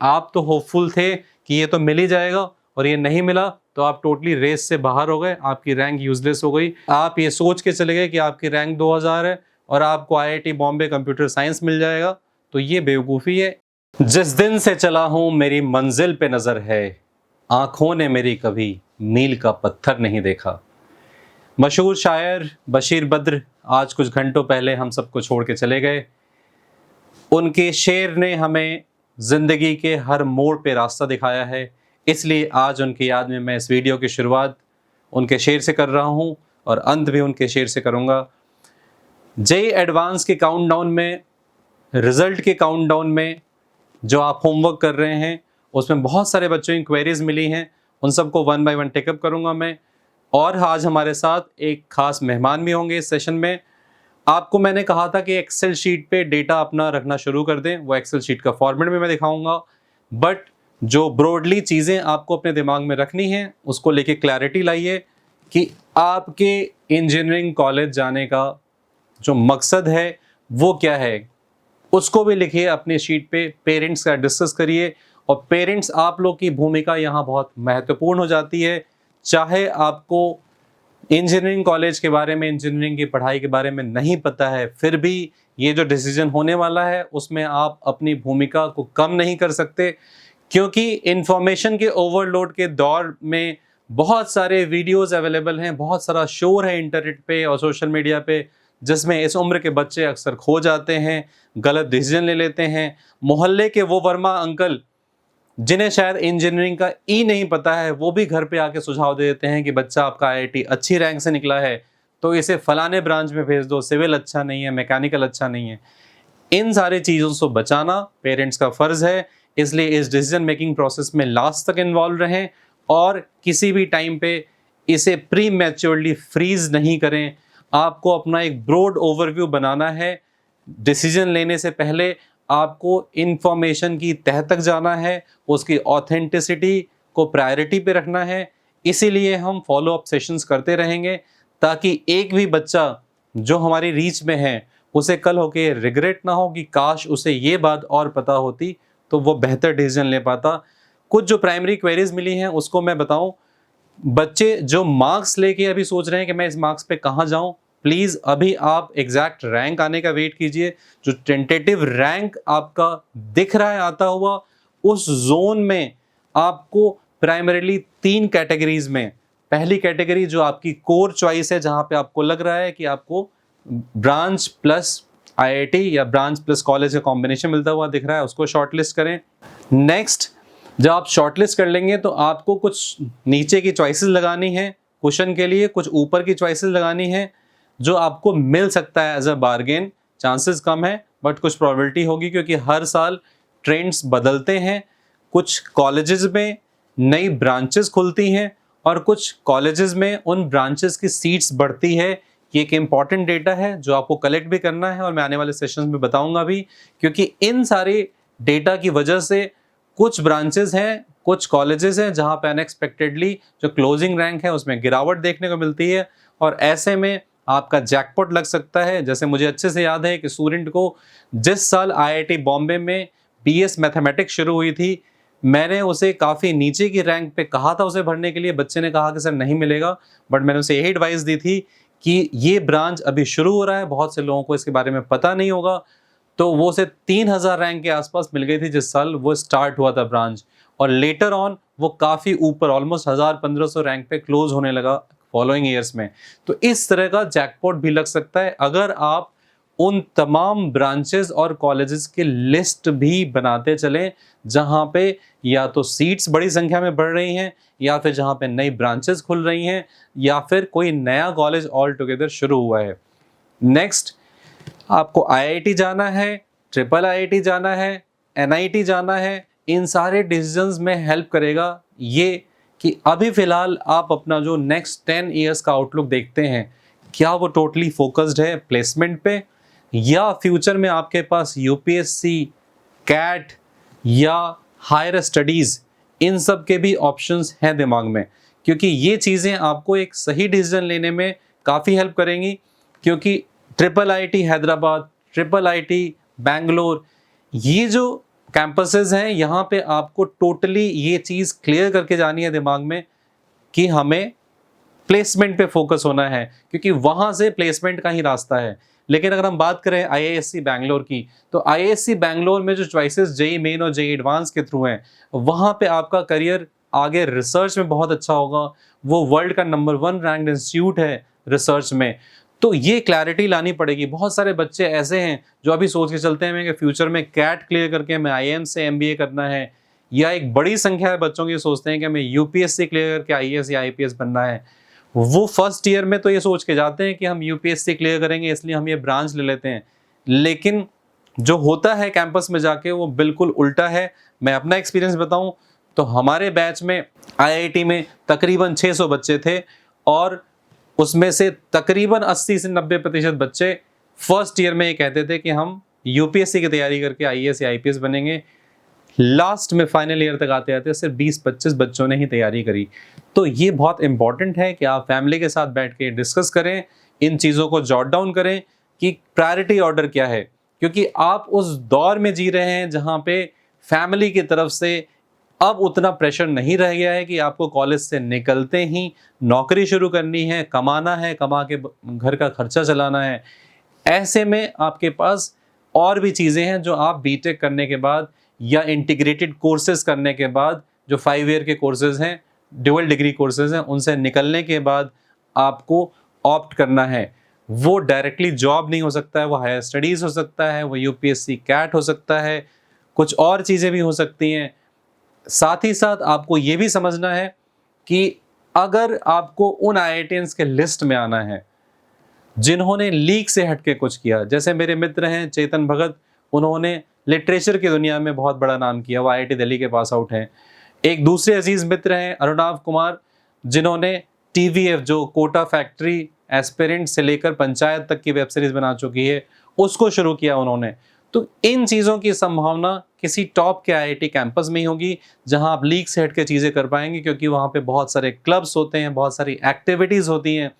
आप तो होपफुल थे कि ये तो मिल ही जाएगा, और ये नहीं मिला तो आप टोटली रेस से बाहर हो गए, आपकी रैंक यूजलेस हो गई। आप ये सोच के चले गए कि आपकी रैंक 2000 है और आपको आईआईटी बॉम्बे कंप्यूटर साइंस मिल जाएगा, तो ये बेवकूफ़ी है। जिस दिन से चला हूं मेरी मंजिल पे नजर है, आंखों ने मेरी कभी मील का पत्थर नहीं देखा। मशहूर शायर बशीर बद्र आज कुछ घंटों पहले हम सबको छोड़ के चले गए। उनके शेर ने हमें जिंदगी के हर मोड़ पे रास्ता दिखाया है, इसलिए आज उनकी याद में मैं इस वीडियो की शुरुआत उनके शेर से कर रहा हूं और अंत भी उनके शेर से करूंगा। जेईई एडवांस के काउंटडाउन में, रिजल्ट के काउंटडाउन में जो आप होमवर्क कर रहे हैं, उसमें बहुत सारे बच्चों की क्वेरीज मिली हैं, उन सबको वन बाय वन टेकअप करूंगा मैं। और आज हमारे साथ एक खास मेहमान भी होंगे इस सेशन में। आपको मैंने कहा था कि एक्सेल शीट पे डेटा अपना रखना शुरू कर दें, वो एक्सेल शीट का फॉर्मेट भी मैं दिखाऊंगा, बट जो ब्रॉडली चीज़ें आपको अपने दिमाग में रखनी है उसको लेके क्लैरिटी लाइए कि आपके इंजीनियरिंग कॉलेज जाने का जो मकसद है वो क्या है, उसको भी लिखिए अपनी शीट पे। पेरेंट्स का डिस्कस करिए, और पेरेंट्स आप लोग की भूमिका यहाँ बहुत महत्वपूर्ण हो जाती है। चाहे आपको इंजीनियरिंग कॉलेज के बारे में, इंजीनियरिंग की पढ़ाई के बारे में नहीं पता है, फिर भी ये जो डिसीजन होने वाला है उसमें आप अपनी भूमिका को कम नहीं कर सकते, क्योंकि इंफॉर्मेशन के ओवरलोड के दौर में बहुत सारे वीडियोस अवेलेबल हैं, बहुत सारा शोर है इंटरनेट पे और सोशल मीडिया पे, जिसमें इस उम्र के बच्चे अक्सर खो जाते हैं, गलत डिसीजन ले लेते हैं। मोहल्ले के वो वर्मा अंकल जिन्हें शायद इंजीनियरिंग का ई नहीं पता है, वो भी घर पे आके सुझाव दे देते हैं कि बच्चा आपका आईआईटी अच्छी रैंक से निकला है तो इसे फलाने ब्रांच में भेज दो, सिविल अच्छा नहीं है, मैकेनिकल अच्छा नहीं है। इन सारी चीज़ों से बचाना पेरेंट्स का फ़र्ज़ है, इसलिए इस डिसीजन मेकिंग प्रोसेस में लास्ट तक इन्वॉल्व रहें और किसी भी टाइम पे इसे प्री मैच्योरली फ्रीज नहीं करें। आपको अपना एक ब्रॉड ओवरव्यू बनाना है। डिसीजन लेने से पहले आपको इंफॉर्मेशन की तह तक जाना है, उसकी ऑथेंटिसिटी को प्रायोरिटी पे रखना है। इसीलिए हम फॉलो अप सेशंस करते रहेंगे, ताकि एक भी बच्चा जो हमारी रीच में है उसे कल होके रिग्रेट ना हो कि काश उसे ये बात और पता होती तो वो बेहतर डिसीजन ले पाता। कुछ जो प्राइमरी क्वेरीज मिली हैं उसको मैं बताऊं। बच्चे जो मार्क्स लेके अभी सोच रहे हैं कि मैं इस मार्क्स पे कहाँ जाऊं, प्लीज़ अभी आप एग्जैक्ट रैंक आने का वेट कीजिए। जो टेंटेटिव रैंक आपका दिख रहा है आता हुआ, उस जोन में आपको प्राइमरीली 3 कैटेगरीज में, पहली कैटेगरी जो आपकी कोर चॉइस है, जहां पे आपको लग रहा है कि आपको ब्रांच प्लस आईआईटी या ब्रांच प्लस कॉलेज का कॉम्बिनेशन मिलता हुआ दिख रहा है, उसको शॉर्टलिस्ट करें। नेक्स्ट, जब आप शॉर्टलिस्ट कर लेंगे तो आपको कुछ नीचे की चॉइसेस लगानी है क्वेश्चन के लिए, कुछ ऊपर की चॉइसेस लगानी है जो आपको मिल सकता है एज अ बार्गेन। चांसेस कम है बट कुछ प्रोबेबिलिटी होगी, क्योंकि हर साल ट्रेंड्स बदलते हैं। कुछ कॉलेजेस में नई ब्रांचेस खुलती हैं और कुछ कॉलेजेस में उन ब्रांचेस की सीट्स बढ़ती है। ये एक इम्पॉर्टेंट डेटा है जो आपको कलेक्ट भी करना है और मैं आने वाले सेशंस में बताऊंगा भी, क्योंकि इन सारे डेटा की वजह से कुछ ब्रांचेस हैं, कुछ कॉलेजेस हैं जहां पे अनएक्सपेक्टेडली जो क्लोजिंग रैंक है उसमें गिरावट देखने को मिलती है, और ऐसे में आपका जैकपॉट लग सकता है। जैसे मुझे अच्छे से याद है कि स्टूडेंट को जिस साल आईआईटी बॉम्बे में बीएस मैथमेटिक्स शुरू हुई थी, मैंने उसे काफ़ी नीचे की रैंक पे कहा था उसे भरने के लिए। बच्चे ने कहा कि सर नहीं मिलेगा, बट मैंने उसे यही एडवाइस दी थी कि ये ब्रांच अभी शुरू हो रहा है, बहुत से लोगों को इसके बारे में पता नहीं होगा। तो वो उसे 3000 रैंक के आसपास मिल गई थी जिस साल वो स्टार्ट हुआ था ब्रांच, और लेटर ऑन वो काफ़ी ऊपर ऑलमोस्ट 1000-1500 रैंक पे क्लोज होने लगा फॉलोइंग ईयर्स में। तो इस तरह का जैकपॉट भी लग सकता है अगर आप उन तमाम ब्रांचेस और कॉलेजेस की लिस्ट भी बनाते चलें जहां पे या तो सीट्स बड़ी संख्या में बढ़ रही हैं, या फिर जहां पे नई ब्रांचेस खुल रही हैं, या फिर कोई नया कॉलेज ऑल टुगेदर शुरू हुआ है। नेक्स्ट, आपको आईआईटी जाना है, ट्रिपल आईआईटी जाना है, एनआईटी जाना है, इन सारे डिसीजंस में हेल्प करेगा ये कि अभी फिलहाल आप अपना जो नेक्स्ट 10 ईयर्स का आउटलुक देखते हैं, क्या वो टोटली फोकस्ड है प्लेसमेंट पे, या फ्यूचर में आपके पास यूपीएससी, कैट या हायर स्टडीज़, इन सब के भी ऑप्शंस हैं दिमाग में। क्योंकि ये चीज़ें आपको एक सही डिसीजन लेने में काफ़ी हेल्प करेंगी, क्योंकि triple IT Hyderabad, triple IT Bangalore, ये जो कैंपसेस हैं, यहाँ पे आपको टोटली ये चीज़ क्लियर करके जानी है दिमाग में कि हमें प्लेसमेंट पे फोकस होना है, क्योंकि वहाँ से प्लेसमेंट का ही रास्ता है। लेकिन अगर हम बात करें आईआईएससी बैंगलोर की, तो आईआईएससी बैंगलोर में जो चॉइसेस जेईई मेन और जेईई एडवांस के थ्रू हैं, वहाँ पे आपका करियर आगे रिसर्च में बहुत अच्छा होगा। वो वर्ल्ड का नंबर 1 रैंक्ड इंस्टीट्यूट है रिसर्च में। तो ये क्लैरिटी लानी पड़ेगी। बहुत सारे बच्चे ऐसे हैं जो अभी सोच के चलते हैं कि फ्यूचर में कैट क्लियर करके मैं आईआईएम से एमबीए करना है, या एक बड़ी संख्या है बच्चों की सोचते हैं कि हमें यूपीएससी क्लियर करके आईएएस या आईपीएस बनना है। वो फर्स्ट ईयर में तो ये सोच के जाते हैं कि हम यूपीएससी क्लियर करेंगे इसलिए हम ये ब्रांच ले लेते हैं, लेकिन जो होता है कैंपस में जाके वो बिल्कुल उल्टा है। मैं अपना एक्सपीरियंस बताऊं तो हमारे बैच में आईआईटी में तकरीबन 600 बच्चे थे, और उसमें से तकरीबन 80 से 90% बच्चे फर्स्ट ईयर में ये कहते थे कि हम यूपीएससी की तैयारी करके आईएएस या आईपीएस बनेंगे। लास्ट में फाइनल ईयर तक आते आते सिर्फ 20-25 बच्चों ने ही तैयारी करी। तो ये बहुत इंपॉर्टेंट है कि आप फैमिली के साथ बैठ के डिस्कस करें, इन चीज़ों को जॉट डाउन करें कि प्रायोरिटी ऑर्डर क्या है, क्योंकि आप उस दौर में जी रहे हैं जहाँ पे फैमिली की तरफ से अब उतना प्रेशर नहीं रह गया है कि आपको कॉलेज से निकलते ही नौकरी शुरू करनी है, कमाना है, कमा के घर का खर्चा चलाना है। ऐसे में आपके पास और भी चीज़ें हैं जो आप बीटेक करने के बाद या इंटीग्रेटेड कोर्सेज करने के बाद, जो 5 ईयर के कोर्सेज हैं, ड्यूअल डिग्री कोर्सेज हैं, उनसे निकलने के बाद आपको ऑप्ट करना है। वो डायरेक्टली जॉब नहीं हो सकता है, वो हायर स्टडीज़ हो सकता है, वो यूपीएससी कैट हो सकता है, कुछ और चीज़ें भी हो सकती हैं। साथ ही साथ आपको ये भी समझना है कि अगर आपको उन आईआईटियंस के लिस्ट में आना है जिन्होंने लीग से हटके कुछ किया, जैसे मेरे मित्र हैं चेतन भगत, उन्होंने लिटरेचर की दुनिया में बहुत बड़ा नाम किया, वो आईआईटी दिल्ली के पास आउट हैं। एक दूसरे अजीज मित्र हैं अरुणाव कुमार, जिन्होंने टीवीएफ जो कोटा फैक्ट्री एस्पिरेंट से लेकर पंचायत तक की वेब सीरीज बना चुकी है, उसको शुरू किया उन्होंने। तो इन चीज़ों की संभावना किसी टॉप के आईआईटी कैंपस में ही होगी जहां आप लीग से हट के चीज़ें कर पाएंगे, क्योंकि वहां पे बहुत सारे क्लब्स होते हैं, बहुत सारी एक्टिविटीज़ होती हैं।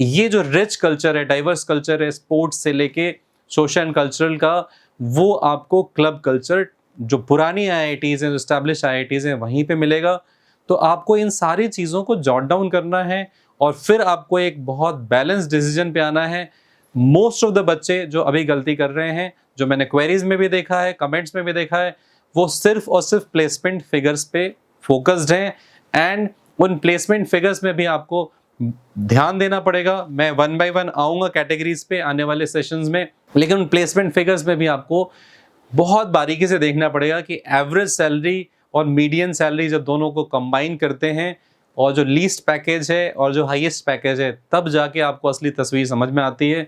ये जो रिच कल्चर है, डाइवर्स कल्चर है, स्पोर्ट्स से लेके सोशल एंड कल्चरल का, वो आपको क्लब कल्चर जो पुरानी आईआईटीज़ हैं, जो एस्टैब्लिश आईआईटीज़ हैं, वहीं पे मिलेगा। तो आपको इन सारी चीज़ों को जॉट डाउन करना है और फिर आपको एक बहुत बैलेंस डिसीजन पे आना है। मोस्ट ऑफ द बच्चे जो अभी गलती कर रहे हैं, जो मैंने क्वेरीज में भी देखा है, कमेंट्स में भी देखा है, वो सिर्फ और सिर्फ प्लेसमेंट फिगर्स पे फोकस्ड हैं, एंड उन प्लेसमेंट फिगर्स में भी आपको ध्यान देना पड़ेगा। मैं 1 बाय 1 आऊँगा कैटेगरीज पे आने वाले सेशंस में, लेकिन उन प्लेसमेंट फिगर्स में भी आपको बहुत बारीकी से देखना पड़ेगा कि एवरेज सैलरी और मीडियन सैलरी जब दोनों को कंबाइन करते हैं, और जो लीस्ट पैकेज है और जो हाईएस्ट पैकेज है, तब जाके आपको असली तस्वीर समझ में आती है।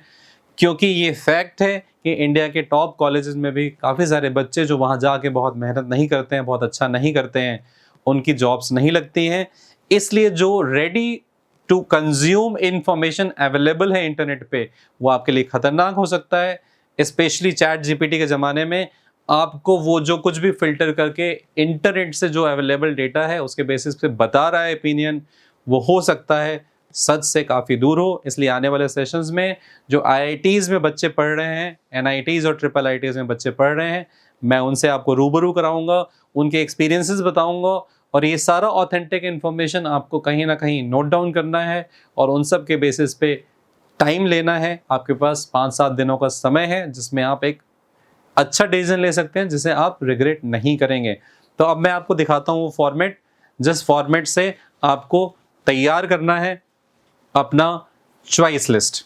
क्योंकि ये फैक्ट है कि इंडिया के टॉप कॉलेजेस में भी काफ़ी सारे बच्चे जो वहाँ जाके बहुत मेहनत नहीं करते हैं, बहुत अच्छा नहीं करते हैं, उनकी जॉब्स नहीं लगती हैं। इसलिए जो ready to consume information available है इंटरनेट पे, वो आपके लिए खतरनाक हो सकता है। स्पेशली चैट जीपीटी के ज़माने में आपको वो जो कुछ भी फिल्टर करके इंटरनेट से जो अवेलेबल डेटा है उसके बेसिस पे बता रहा है ओपिनियन, वो हो सकता है सच से काफ़ी दूर हो। इसलिए आने वाले सेशंस में जो आईआईटीज़ में बच्चे पढ़ रहे हैं, एनआईटीज़ और ट्रिपल आईटीज़ में बच्चे पढ़ रहे हैं, मैं उनसे आपको रूबरू कराऊंगा, उनके एक्सपीरियंसेस बताऊंगा, और ये सारा ऑथेंटिक इन्फॉर्मेशन आपको कहीं ना कहीं नोट डाउन करना है, और उन सब के बेसिस पे टाइम लेना है। आपके पास 5-7 दिनों का समय है जिसमें आप एक अच्छा डिसीजन ले सकते हैं जिसे आप रिग्रेट नहीं करेंगे। तो अब मैं आपको दिखाता हूँ वो फॉर्मेट, जिस फॉर्मेट से आपको तैयार करना है अपना चॉइस लिस्ट।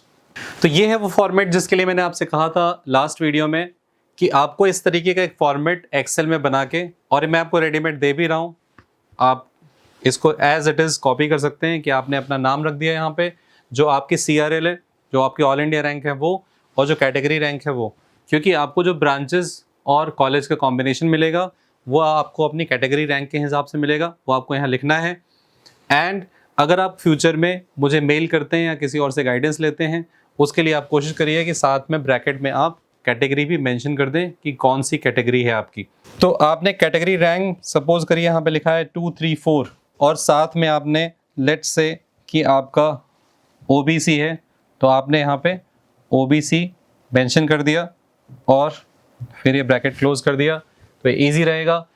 तो ये है वो फॉर्मेट जिसके लिए मैंने आपसे कहा था लास्ट वीडियो में कि आपको इस तरीके का एक फॉर्मेट एक्सेल में बना के, और मैं आपको रेडीमेड दे भी रहा हूँ, आप इसको एज इट इज़ कॉपी कर सकते हैं कि आपने अपना नाम रख दिया यहाँ पे, जो आपकी CRL है, जो आपकी ऑल इंडिया रैंक है वो, और जो कैटेगरी रैंक है वो, क्योंकि आपको जो ब्रांचेस और कॉलेज का कॉम्बिनेशन मिलेगा वो आपको अपनी कैटेगरी रैंक के हिसाब से मिलेगा, वो आपको यहाँ लिखना है। एंड अगर आप फ्यूचर में मुझे मेल करते हैं या किसी और से गाइडेंस लेते हैं, उसके लिए आप कोशिश करिए कि साथ में ब्रैकेट में आप कैटेगरी भी मेंशन कर दें कि कौन सी कैटेगरी है आपकी। तो आपने कैटेगरी रैंक सपोज करिए यहाँ पे लिखा है 2, 3, 4, और साथ में आपने लेट्स से कि आपका OBC है, तो आपने यहाँ पे OBC मेंशन कर दिया और फिर ये ब्रैकेट क्लोज कर दिया। तो ईजी रहेगा।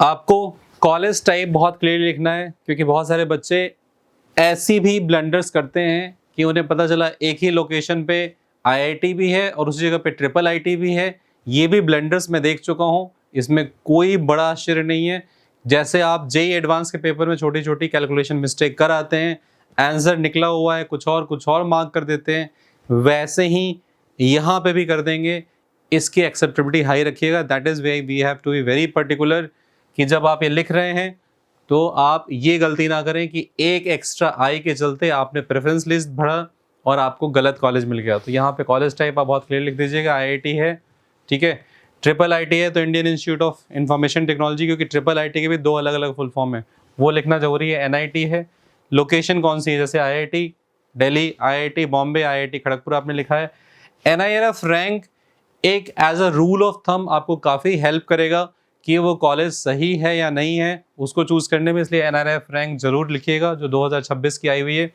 आपको कॉलेज टाइप बहुत क्लियरली लिखना है, क्योंकि बहुत सारे बच्चे ऐसी भी ब्लंडर्स करते हैं कि उन्हें पता चला एक ही लोकेशन पे आईआईटी भी है और उसी जगह पे ट्रिपल आईटी भी है। ये भी ब्लंडर्स मैं देख चुका हूँ, इसमें कोई बड़ा आश्चर्य नहीं है। जैसे आप जेई एडवांस के पेपर में छोटी छोटी कैलकुलेशन मिस्टेक कर आते हैं, आंसर निकला हुआ है कुछ और मार्क कर देते हैं, वैसे ही यहाँ पे भी कर देंगे। इसकी एक्सेप्टेबिलिटी हाई रखिएगा। That is we have to be very particular कि जब आप ये लिख रहे हैं तो आप ये गलती ना करें कि एक एक्स्ट्रा आई के चलते आपने प्रेफरेंस लिस्ट भरा और आपको गलत कॉलेज मिल गया। तो यहाँ पे कॉलेज टाइप आप बहुत क्लियर लिख दीजिएगा, आईआईटी है, ठीक है। ट्रिपल आईटी है तो Indian institute of information technology, क्योंकि ट्रिपल आईटी के भी दो अलग अलग फुल फॉर्म है, वो लिखना जरूरी है। एनआईटी है, लोकेशन कौन सी है, जैसे IIT Delhi, IIT Bombay, IIT Kharagpur आपने लिखा है। एनआईआरएफ रैंक एक as a rule of thumb आपको काफ़ी हेल्प करेगा कि वो कॉलेज सही है या नहीं है उसको चूज करने में, इसलिए एनआईआरएफ रैंक जरूर लिखिएगा जो 2026 की आई हुई है।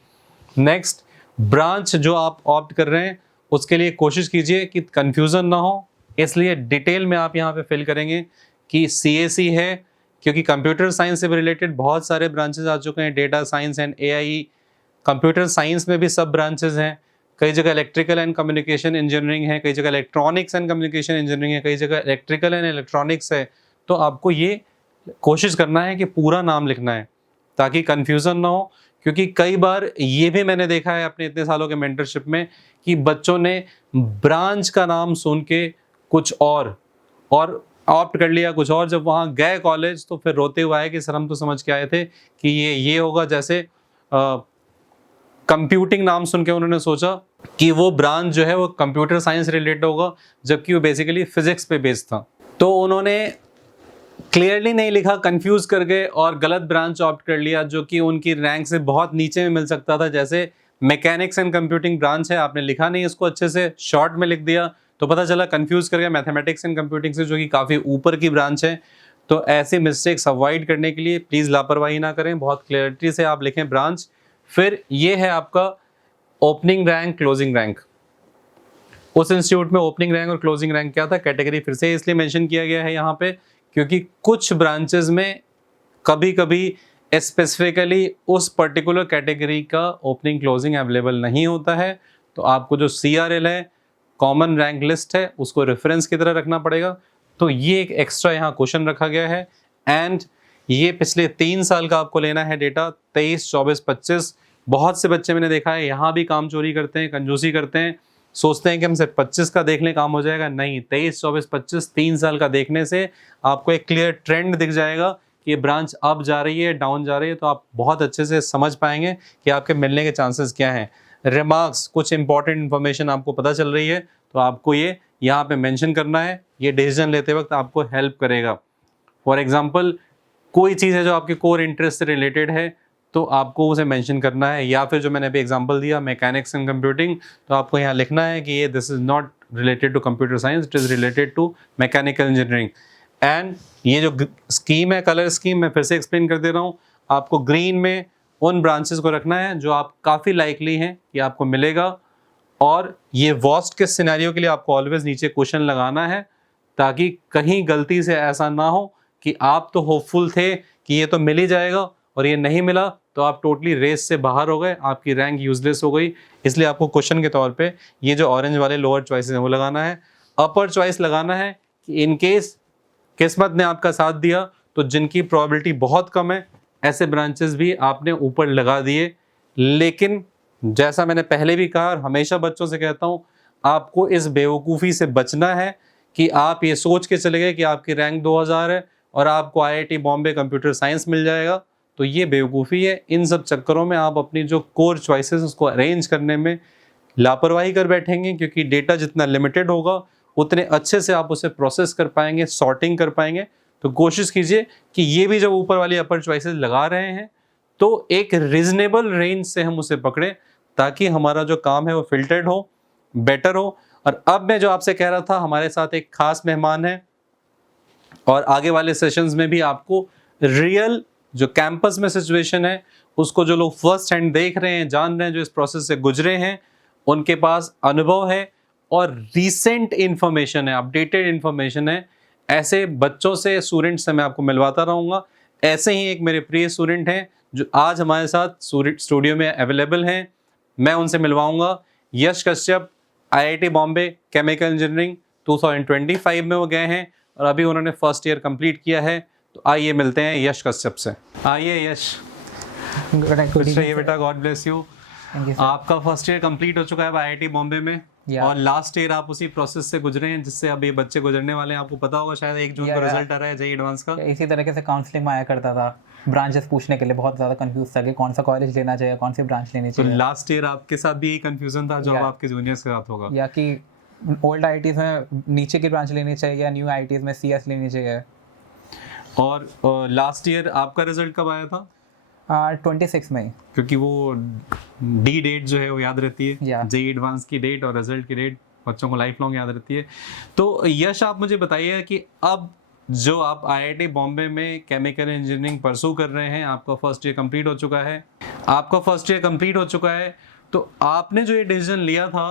नेक्स्ट, ब्रांच जो आप ऑप्ट कर रहे हैं उसके लिए कोशिश कीजिए कि कंफ्यूजन ना हो, इसलिए डिटेल में आप यहाँ पे फिल करेंगे कि सीएसई है, क्योंकि कंप्यूटर साइंस से रिलेटेड बहुत सारे ब्रांचेस आ चुके हैं, data science and AI. Computer science में भी सब ब्रांचेस हैं, कई जगह इलेक्ट्रिकल एंड कम्युनिकेशन इंजीनियरिंग है, कई जगह इलेक्ट्रॉनिक्स एंड कम्युनिकेशन इंजीनियरिंग है, कई जगह इलेक्ट्रिकल एंड इलेक्ट्रॉनिक्स है। तो आपको ये कोशिश करना है कि पूरा नाम लिखना है ताकि कंफ्यूजन ना हो, क्योंकि कई बार ये भी मैंने देखा है अपने इतने सालों के मेंटरशिप में कि बच्चों ने ब्रांच का नाम सुन के कुछ और ऑप्ट कर लिया कुछ और, जब वहाँ गए कॉलेज तो फिर रोते हुए आए कि सर हम तो समझ के आए थे कि ये होगा। जैसे कंप्यूटिंग नाम सुन के उन्होंने सोचा कि वो ब्रांच जो है वो कंप्यूटर साइंस रिलेटेड होगा, जबकि वो बेसिकली फिजिक्स पे बेस्ड था। तो उन्होंने क्लियरली नहीं लिखा, कंफ्यूज कर गए और गलत ब्रांच ऑप्ट कर लिया जो कि उनकी रैंक से बहुत नीचे में मिल सकता था। जैसे मैकेनिक्स एंड कंप्यूटिंग ब्रांच है, आपने लिखा नहीं इसको अच्छे से, शॉर्ट में लिख दिया तो पता चला कंफ्यूज कर गया मैथमेटिक्स एंड कंप्यूटिंग से, जो कि काफ़ी ऊपर की ब्रांच है। तो ऐसे मिस्टेक्स अवॉइड करने के लिए प्लीज़ लापरवाही ना करें, बहुत क्लियरिटी से आप लिखें ब्रांच। फिर ये है आपका ओपनिंग रैंक, क्लोजिंग रैंक। उस इंस्टीट्यूट में ओपनिंग रैंक और क्लोजिंग रैंक क्या था, कैटेगरी फिर से इसलिए मेंशन किया गया है यहाँ पे क्योंकि कुछ ब्रांचेस में कभी कभी स्पेसिफिकली उस पर्टिकुलर कैटेगरी का ओपनिंग क्लोजिंग अवेलेबल नहीं होता है। तो आपको जो CRL है, कॉमन रैंक लिस्ट है, उसको रेफरेंस की तरह रखना पड़ेगा। तो ये एक एक्स्ट्रा यहाँ क्वेश्चन रखा गया है। एंड ये पिछले 3 साल का आपको लेना है डेटा, 23, 24, 25। बहुत से बच्चे मैंने देखा है यहाँ भी काम चोरी करते हैं, कंजूसी करते हैं, सोचते हैं कि हम सिर्फ 25 का देख लें काम हो जाएगा। नहीं, 23, 24, 25 3 साल का देखने से आपको एक क्लियर ट्रेंड दिख जाएगा कि ये ब्रांच अप जा रही है, डाउन जा रही है, तो आप बहुत अच्छे से समझ पाएंगे कि आपके मिलने के चांसेस क्या हैं। रिमार्क्स, कुछ इंपॉर्टेंट इन्फॉर्मेशन आपको पता चल रही है तो आपको ये यहाँ पे मेंशन करना है, ये डिसीजन लेते वक्त आपको हेल्प करेगा। फॉर एग्जांपल, कोई चीज़ है जो आपके कोर इंटरेस्ट से रिलेटेड है तो आपको उसे मेंशन करना है, या फिर जो मैंने अभी एग्जांपल दिया मैकेनिक्स एंड कंप्यूटिंग, तो आपको यहाँ लिखना है कि ये this is not related to computer science, it is related to mechanical engineering. And ये जो स्कीम है, कलर स्कीम, मैं फिर से एक्सप्लेन कर दे रहा हूँ। आपको ग्रीन में उन ब्रांचेस को रखना है जो आप काफ़ी लाइकली हैं कि आपको मिलेगा, और ये वर्स्ट केस सिनेरियो के लिए आपको ऑलवेज नीचे क्वेश्चन लगाना है ताकि कहीं गलती से ऐसा ना हो कि आप तो होपफुल थे कि ये तो मिल ही जाएगा और ये नहीं मिला तो आप टोटली रेस से बाहर हो गए, आपकी रैंक यूजलेस हो गई। इसलिए आपको क्वेश्चन के तौर पे ये जो ऑरेंज वाले लोअर चॉइसेस हैं वो लगाना है। अपर चॉइस लगाना है कि इन केस किस्मत ने आपका साथ दिया तो जिनकी प्रोबेबिलिटी बहुत कम है ऐसे ब्रांचेस भी आपने ऊपर लगा दिए। लेकिन जैसा मैंने पहले भी कहा और हमेशा बच्चों से कहता हूँ, आपको इस बेवकूफ़ी से बचना है कि आप ये सोच के चले गए कि आपकी रैंक 2000 है और आपको IIT बॉम्बे कंप्यूटर साइंस मिल जाएगा। तो ये बेवकूफ़ी है। इन सब चक्करों में आप अपनी जो कोर चॉइसेस उसको अरेंज करने में लापरवाही कर बैठेंगे, क्योंकि डेटा जितना लिमिटेड होगा उतने अच्छे से आप उसे प्रोसेस कर पाएंगे, सॉर्टिंग कर पाएंगे। तो कोशिश कीजिए कि ये भी जब ऊपर वाली अपर चॉइसेस लगा रहे हैं तो एक रीजनेबल रेंज से हम उसे पकड़ें ताकि हमारा जो काम है वो फिल्टर्ड हो, बेटर हो। और अब मैं जो आपसे कह रहा था, हमारे साथ एक खास मेहमान है और आगे वाले सेशंस में भी आपको रियल जो कैंपस में सिचुएशन है उसको जो लोग फर्स्ट हैंड देख रहे हैं, जान रहे हैं, जो इस प्रोसेस से गुजरे हैं, उनके पास अनुभव है और रीसेंट इंफॉर्मेशन है, अपडेटेड इंफॉर्मेशन है। ऐसे बच्चों से, स्टूडेंट से मैं आपको मिलवाता रहूँगा। ऐसे ही एक मेरे प्रिय स्टूडेंट हैं जो आज हमारे साथ स्टूडियो में अवेलेबल हैं, मैं उनसे मिलवाऊंगा। Yash Kashyap, IIT Bombay chemical engineering 2025 में वो गए हैं और अभी उन्होंने फर्स्ट ईयर कंप्लीट किया है। तो आइए मिलते हैं यश कश्यप से। आइए यश। ये बेटा, गॉड ब्लेस यू। आपका फर्स्ट ईयर कंप्लीट हो चुका है आईआईटी बॉम्बे में और लास्ट ईयर आप उसी प्रोसेस से गुजरे हैं जिससे अब ये बच्चे गुजरने वाले हैं। आपको पता होगा शायद 1 जून को रिजल्ट आ रहा है जेईई एडवांस का। इसी तरीके से काउंसलिंग में आया करता था, ब्रांचेस पूछने के लिए। बहुत ज्यादा कंफ्यूज था कि कौन सा कॉलेज लेना चाहिए, कौन सी ब्रांच लेनी चाहिए। तो लास्ट ईयर आपके साथ भी यही कंफ्यूजन था जो अब आपके जूनियर्स के साथ होगा, या कि ओल्ड आईआईटीज में नीचे की ब्रांच लेनी चाहिए या न्यू आईआईटीज में सीएस लेनी चाहिए। और लास्ट ईयर आपका रिजल्ट कब आया था? 26 में, क्योंकि वो डी डेट जो है वो याद रहती है, जेईई एडवांस की डेट और रिजल्ट की डेट बच्चों को लाइफ लॉन्ग याद रहती है। तो यश, आप मुझे बताइए कि अब जो आप आईआईटी बॉम्बे में केमिकल इंजीनियरिंग परसू कर रहे हैं, आपका फर्स्ट ईयर कंप्लीट हो चुका है, तो आपने जो ये डिसीजन लिया था,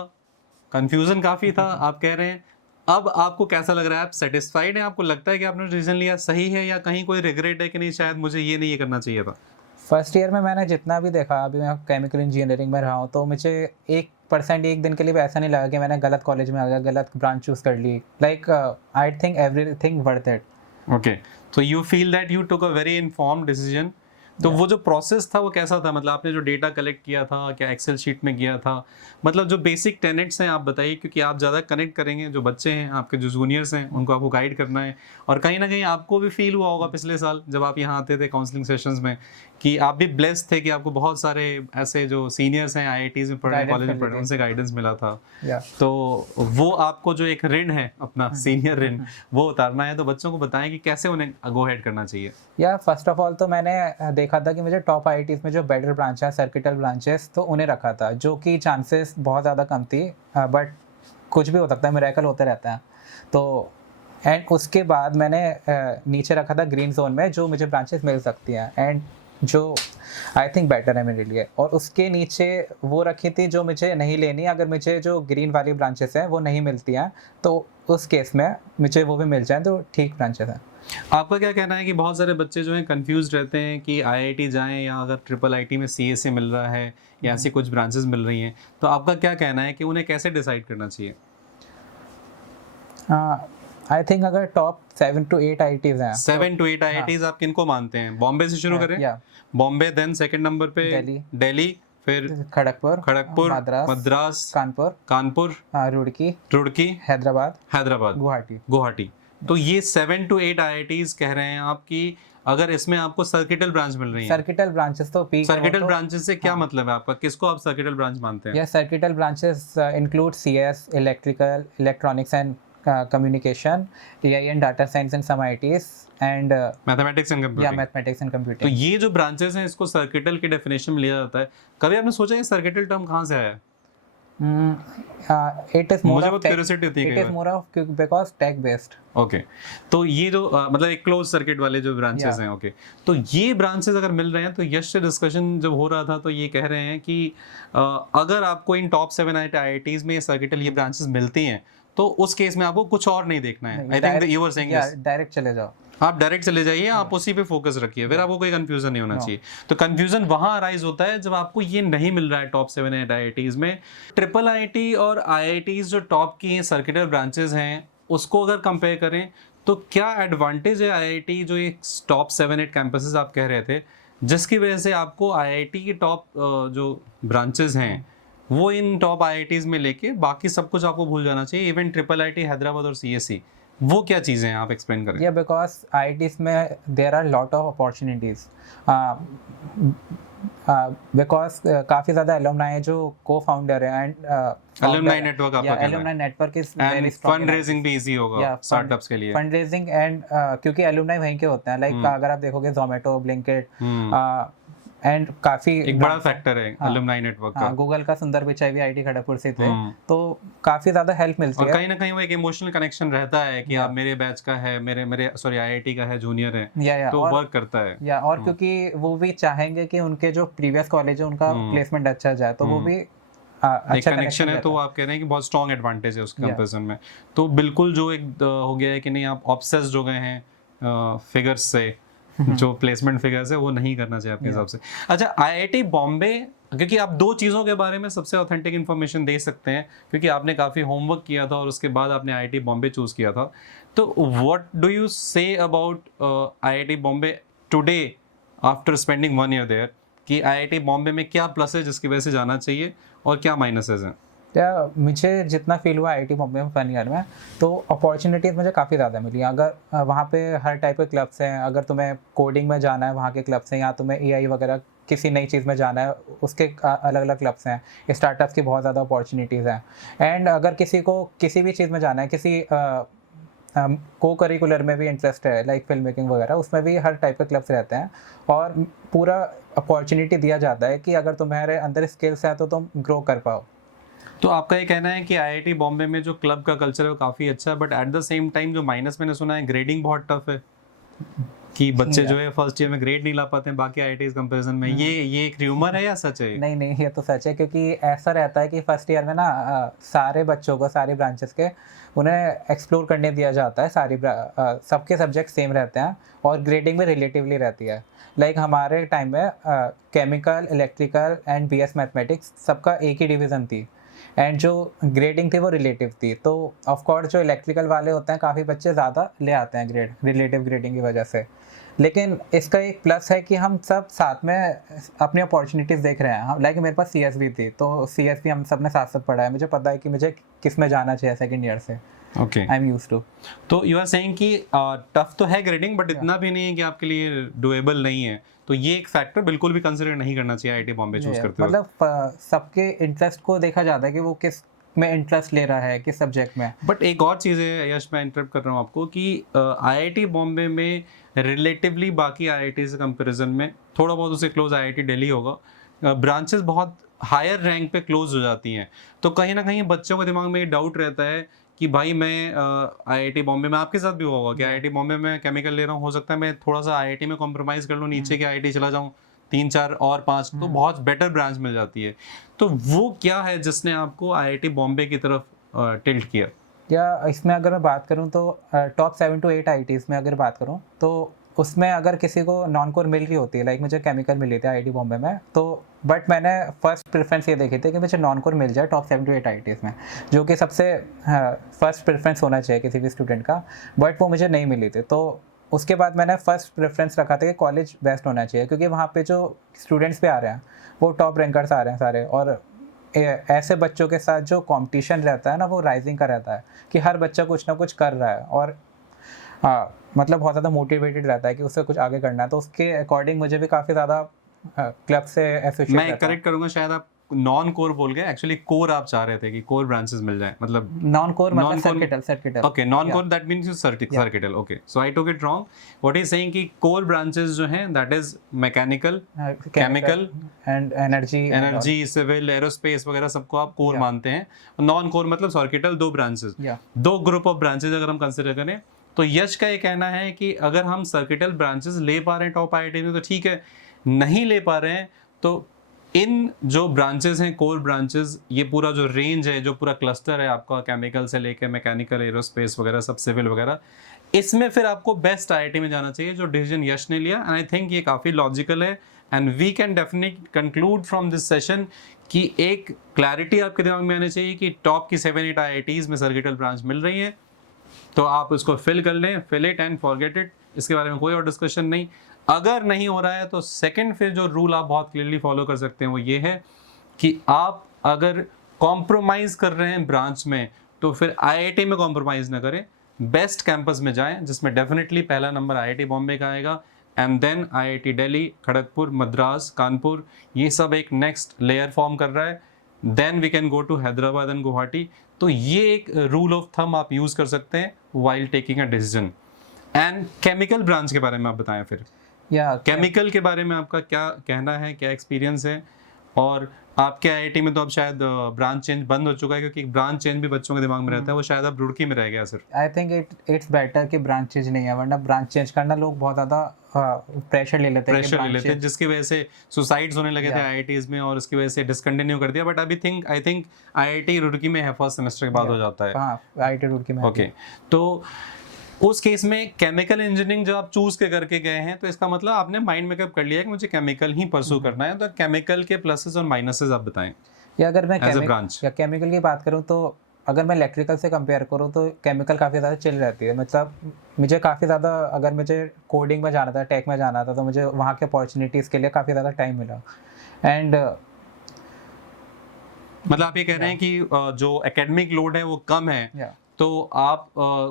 कंफ्यूजन काफ़ी था आप कह रहे हैं, अब आपको कैसा लग रहा है? आप सेटिस्फाइड हैं? आपको लगता है कि आपने डिसीजन लिया सही है या कहीं कोई रिग्रेट है कि नहीं शायद मुझे ये नहीं करना चाहिए था? फर्स्ट ईयर में मैंने जितना भी देखा, अभी मैं केमिकल इंजीनियरिंग में रहा हूँ, तो मुझे 1% एक दिन के लिए भी ऐसा नहीं लगा कि मैंने गलत कॉलेज में आ गया, गलत ब्रांच चूज कर ली। Like I think everything worth it. Okay, तो you feel that you took a very informed decision. तो वो जो प्रोसेस था वो कैसा था? मतलब आपने जो डेटा कलेक्ट किया था, क्या एक्सेल शीट में किया था? मतलब जो बेसिक टेनेट्स हैं आप बताइए, क्योंकि आप ज़्यादा कनेक्ट करेंगे जो बच्चे हैं, आपके जो जूनियर्स हैं, उनको आपको गाइड करना है। और कहीं ना कहीं आपको भी फील हुआ होगा पिछले साल जब आप यहाँ आते थे काउंसलिंग सेशंस में कि आप भी ब्लेस्ड थे कि आपको बहुत सारे ऐसे जो सीनियर्स हैं आईआईटीज़ में पढ़े, कॉलेज में पढ़े, उनसे गाइडेंस मिला था। तो वो आपको जो एक ऋण है अपना, सीनियर ऋण, वो उतारना है। तो बच्चों को बताएं कि कैसे उन्हें गो हेड करना चाहिए। या फर्स्ट ऑफ ऑल तो मैंने देखा था कि मुझे टॉप आईआईटीज में जो बेटर ब्रांच है, सर्किटल ब्रांचेस, तो उन्हें रखा था, जो कि चांसेस बहुत ज़्यादा कम थी, बट कुछ भी हो सकता है, मिरेकल होते रहते हैं। तो एंड उसके बाद मैंने नीचे रखा था ग्रीन जोन में, जो मुझे ब्रांचेस मिल सकती हैं एंड जो आई थिंक बेटर है मेरे लिए। और उसके नीचे वो रखी थी जो मुझे नहीं लेनी, अगर मुझे जो ग्रीन वाली ब्रांचेस हैं वो नहीं मिलती हैं तो उस केस में मुझे वो भी मिल जाए तो ठीक ब्रांचेस हैं। आपका क्या कहना है कि बहुत सारे बच्चे जो हैं कंफ्यूज रहते हैं कि आईआईटी जाएं या अगर ट्रिपल आईटी में सीएसए मिल रहा है या ऐसी कुछ ब्रांचेस मिल रही हैं, तो आपका क्या कहना है कि उन्हें कैसे डिसाइड करना चाहिए? आई थिंक अगर टॉप 7 to 8 आईआईटीज हैं, 7 to 8 आईआईटीज आप किनको मानते हैं? बॉम्बे से शुरू करें। बॉम्बे, देन सेकंड नंबर पे दिल्ली, फिर खड़गपुर, मद्रास, कानपुर, रुड़की, हैदराबाद, गुवाहाटी। तो ये 7 to 8 आईआईटीज कह रहे हैं आप कि अगर इसमें आपको सर्किटल ब्रांच मिल रही है। सर्किटल ब्रांचेस तो पीक। सर्किटल ब्रांचेस से क्या मतलब है आपका? किसको आप सर्किटल ब्रांच मानते हैं? Yes, circuital branches include CS, electrical, electronics and communication, AI and data science in some IITs and mathematics and computing. Yeah, mathematics and computing. तो ये जो ब्रांचेस हैं इसको सर्किटल की डेफिनेशन में लिया जाता है। कभी आपने सोचा ये सर्किटल टर्म कहाँ से आया है? It is more मुझे of बहुत क्यूरियोसिटी होती है। It is more of because tech based. Okay, तो ये जो मतलब एक क्लोज सर्किट वाले जो ब्रांचेस हैं, ओके, तो ये ब्रांचेस अगर मिल रहे हैं, तो यश से डिस्कशन जब हो रहा था तो ये कह रहे हैं कि अगर आपको इन टॉप 7 आईआईटीज में सर्किटल ये ब्रांचेस मिलती हैं तो उस केस में आपको कुछ और नहीं देखना है। I think you were saying this, direct चले जाओ, आप डायरेक्ट चले जाइए, आप उसी पे फोकस रखिए, फिर आपको कोई कंफ्यूजन नहीं होना चाहिए। तो कंफ्यूजन वहां अराइज होता है जब आपको ये नहीं मिल रहा है टॉप 7 आईआईटीज में। ट्रिपल आईटी और आईआईटीज जो टॉप की सर्किटल ब्रांचेस हैं उसको अगर कंपेयर करें तो क्या एडवांटेज है आईआईटी जो ये टॉप 7-8 कैंपसेस आप कह रहे थे, जिसकी वजह से आपको आईआईटी की टॉप जो ब्रांचेस हैं वो इन टॉप आईआईटीज में लेके बाकी सब कुछ आपको भूल जाना चाहिए, इवन ट्रिपल आईटी, हैदराबाद और सीएसई? वो क्या चीज़ें हैं, आप एक्सप्लेन करें। या बिकॉज आईआईटीज में there are lot of opportunities, because काफ़ी ज़्यादा एलुमनाई है जो को फाउंडर है एंड एलुमनाई नेटवर्क आपका कहना है। Alumni network is very strong. Fund raising भी इजी होगा स्टार्टअप्स के लिए। फंड रेजिंग एंड क्योंकि एलुमनाई वहीं के होते हैं, लाइक अगर आप देखोगे जोमेटो, ब्लिंकिट एंड काफी एक बड़ा फैक्टर है एलुमनाई नेटवर्क का। गूगल का सुंदर पिचाई भी आईटी खड़गपुर से थे, तो काफी ज्यादा हेल्प मिलती है। और कहीं ना कहीं वो एक इमोशनल कनेक्शन रहता है कि आप मेरे बैच का है, मेरे सॉरी आईआईटी का है, जूनियर है, तो वर्क करता है। या और क्योंकि वो भी चाहेंगे कि उनके जो प्रीवियस कॉलेज है उनका प्लेसमेंट अच्छा जाए, तो वो भी अच्छा कनेक्शन है, तो वो आप कह रहे हैं कि बहुत स्ट्रॉन्ग एडवांटेज है उसके कंपैरिजन में। तो बिल्कुल जो एक हो गया है कि नहीं, आप ऑब्सेस्ड हो गए हैं फिगर्स से, जो प्लेसमेंट फिगर्स है वो नहीं करना चाहिए आपके हिसाब से। अच्छा, आईआईटी बॉम्बे, क्योंकि आप दो चीज़ों के बारे में सबसे ऑथेंटिक इन्फॉर्मेशन दे सकते हैं, क्योंकि आपने काफ़ी होमवर्क किया था और उसके बाद आपने आईआईटी बॉम्बे चूज़ किया था। तो what do you say about IIT Bombay today after spending 1 year there, कि आईआईटी बॉम्बे में क्या प्लस है जिसकी वजह से जाना चाहिए और क्या माइनसेस हैं? या मुझे जितना फील हुआ आईआईटी बॉम्बे में 1 ईयर में, तो अपॉर्चुनिटीज़ मुझे काफ़ी ज़्यादा मिली। अगर वहाँ पे हर टाइप के क्लब्स हैं, अगर तुम्हें कोडिंग में जाना है वहाँ के क्लब्स हैं, या तुम्हें एआई वगैरह किसी नई चीज़ में जाना है उसके अलग अलग क्लब्स हैं। स्टार्टअप्स की बहुत ज़्यादा अपॉर्चुनिटीज़ हैं। एंड अगर किसी को किसी भी चीज़ में जाना है, किसी को करिकुलर में भी इंटरेस्ट है लाइक फिल्म मेकिंग वगैरह, उसमें भी हर टाइप के क्लब्स रहते हैं और पूरा अपॉर्चुनिटी दिया जाता है कि अगर तुम्हारे अंदर स्किल्स हैं तो तुम ग्रो कर पाओ। तो आपका ये कहना है कि आईआईटी बॉम्बे में जो क्लब का कल्चर है वो काफ़ी अच्छा है, but at the same time जो माइनस मैंने सुना है, ग्रेडिंग बहुत टफ है, कि बच्चे जो है फर्स्ट ईयर में ग्रेड नहीं ला पाते हैं बाकी आईआईटीज़ कंपैरिजन में। ये एक र्यूमर है या सच है? नहीं नहीं, ये तो सच है, क्योंकि ऐसा रहता है कि फर्स्ट ईयर में ना सारे बच्चों को सारी ब्रांचेस के उन्हें एक्सप्लोर करने दिया जाता है। सबके सब्जेक्ट सेम रहते हैं और ग्रेडिंग भी रिलेटिवली रहती है। लाइक हमारे टाइम में chemical, electrical and BS mathematics सबका एक ही डिवीज़न थी, एंड जो ग्रेडिंग थी वो रिलेटिव थी। तो ऑफ कोर्स जो इलेक्ट्रिकल वाले होते हैं काफ़ी बच्चे ज़्यादा ले आते हैं ग्रेड रिलेटिव ग्रेडिंग की वजह से। लेकिन इसका एक प्लस है कि हम सब साथ में अपनी अपॉर्चुनिटीज़ देख रहे हैं। लाइक मेरे पास सीएसबी थी, तो सीएसबी हम सब ने साथ साथ पढ़ा है। मुझे पता है कि मुझे किस में जाना चाहिए सेकंड ईयर से। Okay, I am used to. तो यू आर सेइंग कि टफ तो है ग्रेडिंग, बट इतना भी नहीं है कि आपके लिए डुएबल नहीं है। तो ये एक फैक्टर बिल्कुल भी कंसिडर नहीं करना चाहिए आईआईटी बॉम्बे चूज करते हुए। मतलब सबके इंटरेस्ट को देखा जाता है कि वो किस में इंटरेस्ट ले रहा है, किस सब्जेक्ट में। बट एक और चीज़ है यश, मैं इंटरप्ट कर रहा हूँ आपको, कि आईआईटी बॉम्बे में रिलेटिवली बाकी आईआईटी से कंपैरिजन में थोड़ा बहुत उसे क्लोज आईआईटी दिल्ली होगा, ब्रांचेस बहुत हायर रैंक पे क्लोज हो जाती हैं। तो कहीं ना कहीं बच्चों के दिमाग में ये डाउट रहता है कि भाई मैं आईआईटी बॉम्बे में, आपके साथ भी हुआ होगा कि आईआईटी बॉम्बे में केमिकल ले रहा हूँ, हो सकता है मैं थोड़ा सा आईआईटी में कॉम्प्रोमाइज़ कर लूँ, नीचे के आईआईटी चला जाऊँ, 3 4 और 5 तो बहुत बेटर ब्रांच मिल जाती है। तो वो क्या है जिसने आपको आईआईटी बॉम्बे की तरफ टिल्ट किया? या इसमें अगर मैं बात करूं तो टॉप 7 to 8 आईटीज़ में अगर बात करूं तो उसमें अगर किसी को नॉन कोर मिल रही होती है, लाइक मुझे केमिकल मिली थी आईआईटी बॉम्बे में, तो बट मैंने फर्स्ट प्रेफरेंस ये देखी थी कि मुझे नॉन कोर मिल जाए टॉप 7 to 8 आईटीज़ में, जो कि सबसे फर्स्ट प्रेफरेंस होना चाहिए किसी भी स्टूडेंट का। बट वो मुझे नहीं मिली थी, तो उसके बाद मैंने फर्स्ट प्रेफरेंस रखा था कि कॉलेज बेस्ट होना चाहिए, क्योंकि वहाँ पे जो स्टूडेंट्स भी आ रहे हैं वो टॉप रैंकर्स आ रहे हैं सारे, और ऐसे बच्चों के साथ जो कंपटीशन रहता है ना वो राइजिंग का रहता है कि हर बच्चा कुछ ना कुछ कर रहा है, और मतलब बहुत ज़्यादा मोटिवेटेड रहता है कि उससे कुछ आगे करना है। तो उसके अकॉर्डिंग मुझे भी काफ़ी ज़्यादा क्लब से एसोसिएट मैं करेक्ट करूंगा, शायद आप नॉन कोर बोल गए, एक्चुअली कोर आप चाह रहे थे कि कोर ब्रांचेस मिल जाए, मतलब नॉन कोर मतलब circuital. Okay, non core that means you circuital. Okay, so I took it wrong. What is saying कि कोर ब्रांचेस जो हैं that is mechanical, chemical and energy, civil, aerospace वगैरह सबको आप कोर मानते हैं। नॉन कोर मतलब सर्किटल, दो ब्रांचेस, दो ग्रुप ऑफ ब्रांचेस अगर हम कंसीडर करें। तो यश का ये कहना है कि अगर हम सर्किटल ब्रांचेस ले पा रहे हैं टॉप आईआईटी में तो ठीक है, नहीं ले पा रहे हैं तो इन जो ब्रांचेस हैं कोर ब्रांचेस, ये पूरा जो रेंज है, जो पूरा क्लस्टर है आपका केमिकल से लेके मैकेनिकल, एरोस्पेस वगैरह सब, सिविल वगैरह, इसमें फिर आपको बेस्ट आईआईटी में जाना चाहिए, जो डिसीजन यश ने लिया। एंड आई थिंक ये काफ़ी लॉजिकल है, and we can definitely conclude from this session कि एक क्लैरिटी आपके दिमाग में आनी चाहिए कि टॉप की 7-8 आईआईटीज़ में सर्किटल ब्रांच मिल रही है, तो आप उसको फिल कर लें, fill it and forget it, इसके बारे में कोई और डिस्कशन नहीं। अगर नहीं हो रहा है तो सेकंड फिर जो रूल आप बहुत क्लियरली फॉलो कर सकते हैं वो ये है कि आप अगर कॉम्प्रोमाइज कर रहे हैं ब्रांच में तो फिर आईआईटी में कॉम्प्रोमाइज ना करें, बेस्ट कैंपस में जाएं जिसमें डेफिनेटली पहला नंबर आईआईटी बॉम्बे का आएगा, and then IIT Delhi, Kharagpur, Madras, Kanpur, ये सब एक नेक्स्ट लेयर फॉर्म कर रहा है। Then we can go to Hyderabad and Guwahati. तो ये एक रूल ऑफ थंब आप यूज कर सकते हैं while taking a decision. And chemical branch के बारे में आप बताएं फिर, केमिकल के बारे में आपका क्या कहना है, क्या एक्सपीरियंस है, और आपके आईआईटी में तो अब शायद ब्रांच चेंज बंद हो चुका है, क्योंकि ब्रांच चेंज भी बच्चों के दिमाग में रहता है, वो शायद अब रुड़की में रह गया सिर्फ। आई थिंक इट्स बेटर कि ब्रांच चेंज नहीं है, वरना ब्रांच चेंज करना लोग बहुत ज़्यादा प्रेशर ले लेते हैं कि प्रेशर ले branch लेते हैं, change- जिसकी वजह से सुसाइड्स होने लगे थे आईआईटीज में, और उसकी वजह से डिसकंटिन्यू कर दिया। बट अभी आई थिंक आईआईटी रुड़की में है फर्स्ट सेमेस्टर के बाद हो जाता है। हाँ, आईआईटी रुड़की में ओके, तो उस केस में केमिकल इंजीनियरिंग जब आप चूज के करके गए हैं, तो इसका मतलब आपने माइंड मेकअप कर लिया है कि मुझे केमिकल ही परसू करना है। तो केमिकल के प्लसेस और माइनसेस आप बताएं। या अगर मैं As a branch. केमिकल की बात करूँ तो अगर मैं इलेक्ट्रिकल से कंपेयर करूँ तो केमिकल काफ़ी ज़्यादा चिल रहती है। मतलब मुझे काफ़ी ज़्यादा, अगर मुझे कोडिंग में जाना था, टेक में जाना था, तो मुझे वहाँ के अपॉर्चुनिटीज़ के लिए काफ़ी ज़्यादा टाइम मिला। एंड मतलब आप ये कह रहे हैं कि जो एकेडमिक लोड है वो कम है, तो आप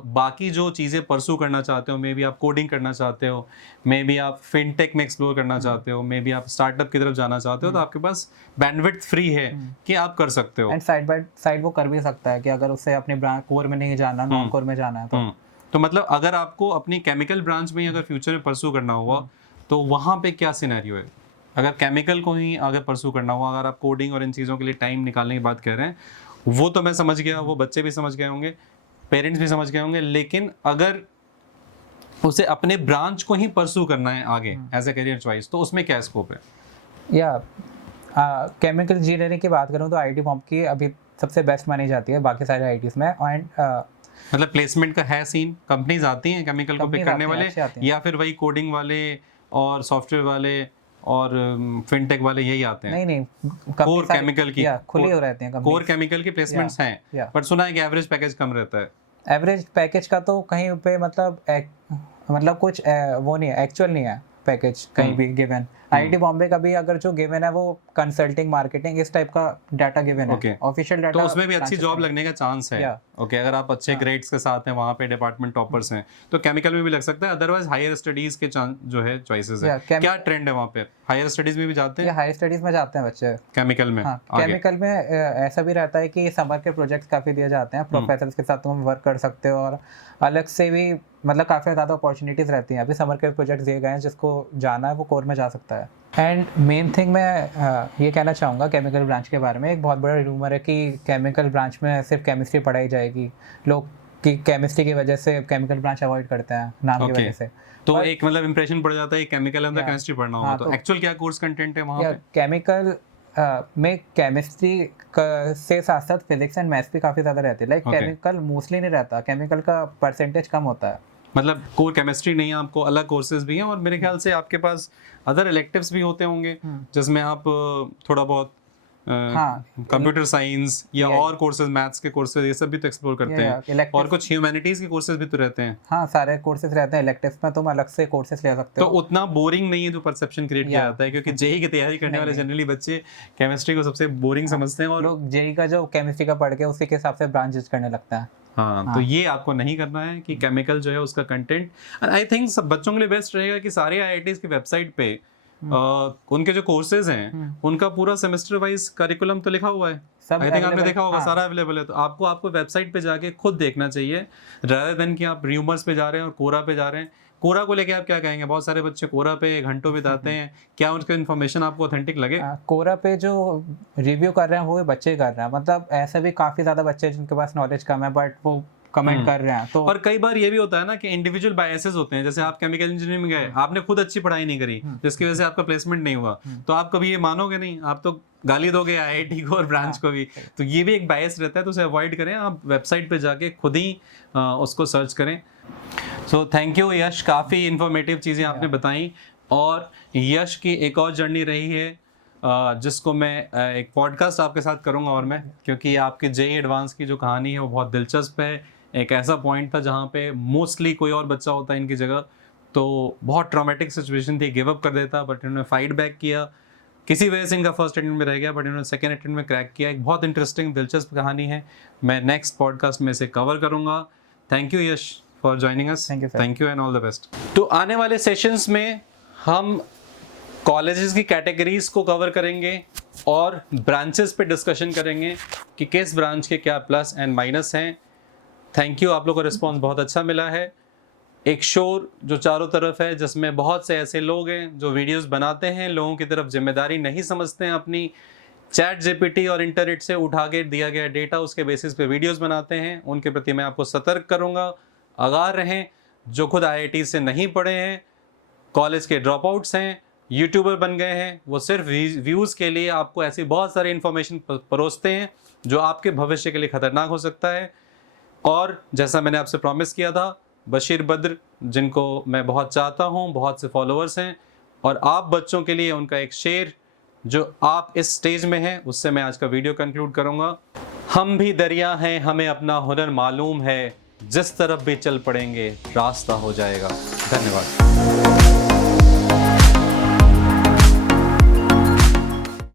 बाकी जो चीज़ें परसू करना चाहते हो, मे बी आप कोडिंग करना चाहते हो, मे बी आप फिनटेक में एक्सप्लोर करना चाहते हो, मे बी आप स्टार्टअप की तरफ जाना चाहते हो, तो आपके पास बैंडविड्थ फ्री है कि आप कर सकते हो। एंड साइड बाय साइड वो कर भी सकता है कि अगर उसे अपने ब्रांच कोर में नहीं जाना, नॉन कोर में जाना है तो मतलब अगर आपको अपनी केमिकल ब्रांच में ही अगर फ्यूचर में परसू करना हुआ, तो वहाँ पे क्या सिनेरियो है? अगर केमिकल को ही अगर परसू करना हुआ, अगर आप कोडिंग और इन चीज़ों के लिए टाइम निकालने की बात कह रहे हैं, वो तो मैं समझ गया, वो बच्चे भी समझ गए होंगे, पेरेंट्स भी समझ गए होंगे, लेकिन अगर उसे अपने ब्रांच को ही परसू करना है आगे एज ए करियर चॉइस, तो उसमें क्या स्कोप है? या केमिकल इंजीनियरिंग की बात करूँ तो आईआईटी बॉम्बे की अभी सबसे बेस्ट मानी जाती है बाकी सारे आईआईटीज़ में। एंड मतलब प्लेसमेंट का है सीन, कंपनीज आती हैं केमिकल को पिक करने वाले, या फिर वही कोडिंग वाले और सॉफ्टवेयर वाले और फिनटेक वाले यही आते हैं? नहीं, कोर केमिकल की खुली हो रहती हैं, कोर केमिकल की प्लेसमेंट्स हैं, पर सुना है कि एवरेज पैकेज कम रहता है। एवरेज पैकेज का तो कहीं पे मतलब कुछ वो नहीं है, एक्चुअल नहीं है पैकेज कहीं भी गिवन। आईआईटी बॉम्बे का भी अगर जो गिवन है वो कंसल्टिंग, मार्केटिंग, इस टाइप का डाटा गिवन है, ऑफिशियल डाटा। तो उसमें भी अच्छी जॉब लगने का चांस है। ओके, अगर आप अच्छे ग्रेड्स के साथ हैं, वहाँ पे डिपार्टमेंट टॉपर्स हैं, तो केमिकल में भी लग सकता है। अदरवाइज हायर स्टडीज के चांस जो है चॉइसेस है, क्या ट्रेंड है वहाँ पे? हायर स्टडीज में भी जाते हैं? हायर स्टडीज में जाते हैं बच्चे केमिकल में। केमिकल में ऐसा भी रहता है कि समर के प्रोजेक्ट्स काफ़ी दिए जाते हैं, प्रोफेसर्स के साथ तुम वर्क कर सकते हो, और अलग से भी मतलब काफ़ी ज़्यादा अपॉर्चुनिटीज़ रहती हैं। अभी समर के प्रोजेक्ट्स दिए गए हैं, जिसको जाना है वो कोर में जा सकता है। एंड मेन थिंग मैं ये कहना चाहूँगा केमिकल ब्रांच के बारे में, एक बहुत बड़ा रूमर है कि केमिकल ब्रांच में सिर्फ केमिस्ट्री पढ़ाई जाएगी। लोग की केमिस्ट्री की वजह से केमिकल ब्रांच अवॉइड करते हैं नाम की वजह से। तो एक मतलब इंप्रेशन पड़ जाता है केमिकल अंदर केमिस्ट्री पढ़ना होगा, तो एक्चुअल क्या कोर्स कंटेंट है वहाँ पे? केमिकल में केमिस्ट्री से साथ साथ फिजिक्स एंड मैथ्स भी काफ़ी ज़्यादा रहती है। लाइक केमिकल मोस्टली नहीं रहता, केमिकल का परसेंटेज कम होता है। मतलब कोर केमिस्ट्री नहीं है, आपको अलग कोर्सेज भी हैं, और मेरे ख्याल से आपके पास अदर इलेक्टिव्स भी होते होंगे जिसमें आप थोड़ा बहुत कंप्यूटर साइंस या और कोर्सेज, मैथ्स के कोर्सेज, ये सब भी तो एक्सप्लोर करते हैं, और कुछ ह्यूमैनिटीज के कोर्सेज भी तो रहते हैं। हाँ, सारे कोर्सेज रहते हैं। इलेक्टिव्स में तुम अलग से कोर्सेज ले सकते हो, तो उतना बोरिंग नहीं है जो परसेप्शन क्रिएट किया जाता है, क्योंकि जेई की तैयारी करने वाले जनरली बच्चे केमिस्ट्री को सबसे बोरिंग समझते हैं, और लोग जेई का जो केमिस्ट्री का पढ़ के उसी के हिसाब से ब्रांचेस करने लगता है। हाँ, तो ये आपको नहीं करना है कि केमिकल जो है उसका कंटेंट, आई थिंक सब बच्चों के लिए बेस्ट रहेगा कि सारे आईआईटीज की वेबसाइट पे उनके जो कोर्सेज हैं उनका पूरा सेमेस्टर वाइज करिकुलम तो लिखा हुआ है। आई थिंक आपने देखा होगा, सारा अवेलेबल है। तो आपको वेबसाइट पे जाके खुद देखना चाहिए, रादर देन कि आप र्यूमर्स पे जा रहे हैं और कोरा पे जा रहे हैं। कोरा को लेके आप क्या कहेंगे? बहुत सारे बच्चे कोरा पे घंटों बिताते हैं, क्या उनका इन्फॉर्मेशन आपको ऑथेंटिक लगे? कोरा पे जो रिव्यू कर रहे हैं वो बच्चे कर रहे हैं, मतलब ऐसे भी काफी ज्यादा बच्चे जिनके पास नॉलेज कम है बट वो कमेंट कर रहे हैं। तो और कई बार ये भी होता है ना कि इंडिविजुअल बायसेस होते हैं। जैसे आप केमिकल इंजीनियरिंग में गए, आपने खुद अच्छी पढ़ाई नहीं करी, जिसकी वजह से आपका प्लेसमेंट नहीं हुआ, तो आप कभी ये मानोगे नहीं, आप तो गाली दोगे आईआईटी को और ब्रांच को भी। तो ये भी एक बायस रहता है, तो उसे अवॉइड करें। आप वेबसाइट पे जाके खुद ही उसको सर्च करें। सो थैंक यू यश, काफ़ी इंफॉर्मेटिव चीज़ें आपने बताई, और यश की एक और जर्नी रही है जिसको मैं एक पॉडकास्ट आपके साथ करूंगा, और मैं, क्योंकि आपके जेईई एडवांस की जो कहानी है वो बहुत दिलचस्प है। एक ऐसा पॉइंट था जहाँ पे मोस्टली कोई और बच्चा होता है इनकी जगह तो बहुत ट्रॉमेटिक सिचुएशन थी, गिव अप कर देता, बट इन्होंने फाइट बैक किया। किसी वजह से इनका फर्स्ट अटेम्प्ट में रह गया, बट इन्होंने सेकंड अटेम्प्ट में क्रैक किया। एक बहुत इंटरेस्टिंग दिलचस्प कहानी है, मैं नेक्स्ट पॉडकास्ट में से कवर करूँगा। Thank you Yash for joining us. Thank you and all the best. तो आने वाले सेशंस में हम कॉलेजेस की कैटेगरीज को कवर करेंगे और ब्रांचेस पे डिस्कशन करेंगे कि किस ब्रांच के क्या प्लस एंड माइनस हैं। थैंक यू, आप लोगों का रिस्पॉन्स बहुत अच्छा मिला है। एक शोर जो चारों तरफ है, जिसमें बहुत से ऐसे लोग हैं जो वीडियोस बनाते हैं, लोगों की तरफ जिम्मेदारी नहीं समझते हैं अपनी, चैट जीपीटी और इंटरनेट से उठा के दिया गया डेटा उसके बेसिस पे वीडियोस बनाते हैं, उनके प्रति मैं आपको सतर्क करूंगा। आगाह रहें। जो खुद आईआईटी से नहीं पढ़े हैं, कॉलेज के ड्रॉप आउट्स हैं, यूट्यूबर बन गए हैं, वो सिर्फ व्यूज़ के लिए आपको ऐसी बहुत सारी इन्फॉर्मेशन परोसते हैं जो आपके भविष्य के लिए खतरनाक हो सकता है। और जैसा मैंने आपसे प्रॉमिस किया था, बशीर बद्र जिनको मैं बहुत चाहता हूँ, बहुत से फॉलोअर्स हैं, और आप बच्चों के लिए उनका एक शेर जो आप इस स्टेज में हैं, उससे मैं आज का वीडियो कंक्लूड करूँगा। हम भी दरिया हैं, हमें अपना हुनर मालूम है, जिस तरफ भी चल पड़ेंगे रास्ता हो जाएगा। धन्यवाद।